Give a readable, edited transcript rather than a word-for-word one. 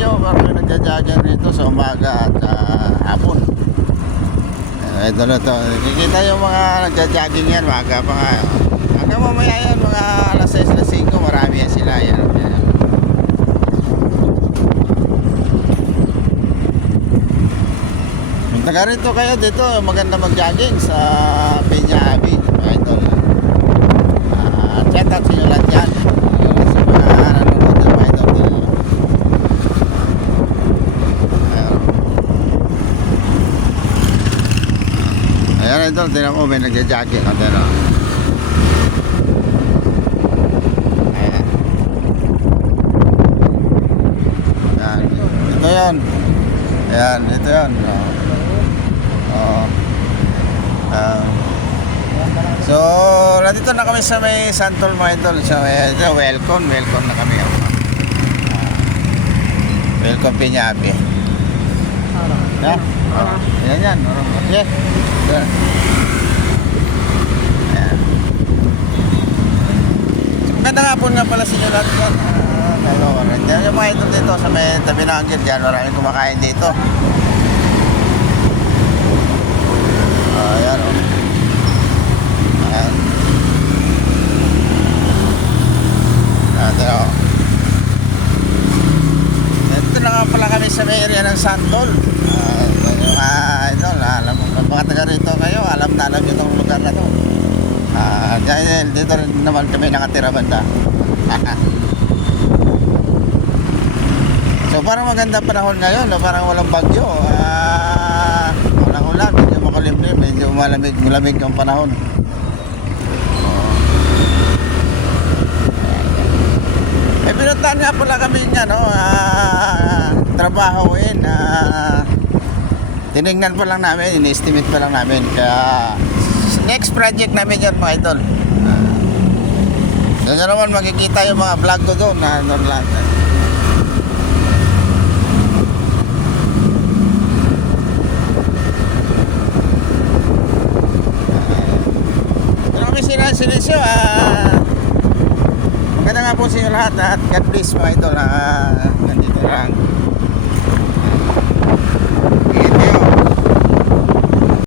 nyo, marami nagja-jogger dito sa umaga at hapon. Ito na to, nakikita yung mga nagja-jogging yan, maaga pa nga. Hanggang mamaya yan, mga alas 6, alas 5, marami yan sila yan. Kung taga rito kayo dito, maganda mag-jogging sa Peña Abbey, mga idol. Shout out sa inyo lahat yan. Sa mga nanonood ng mga idol dito. Ayan idol, tinan mo, may nagja-jogging. Ayan. Ayan. Ito yan. Ayan, ito yan. So, nandito na kami sa may Santol mga idol. So, welcome na kami. Welcome Peña Abbey. Yeah? Yan. Okay. Ayan. Maganda nga po nga pala sa inyo lahat yan. Diyan yung mga idol dito sa may tabi ng Anggil. Diyan maraming kumakain dito. Ayan o. Ayan. Ito o. Ito na nga pala kami sa may area ng Santol. Yung idol, alam mo, mga taga rito kayo, alam na alam itong lugar na to. Dahil dito rin naman kami nakatira banda. So parang maganda panahon ngayon, parang walang bagyo. Walang ulan, medyo makulimlim, medyo malamig yung panahon. Pinuntahan nga pala kami nga, no, trabahoin. Tinignan pa lang namin, in-estimate pa lang namin. Kaya next project namin yan mga idol. Doon naman makikita yung mga vlog ko doon na doon lang. Pero kami sinisyo, maganda nga po sa inyo lahat at God bless mga idol. Nandito lang.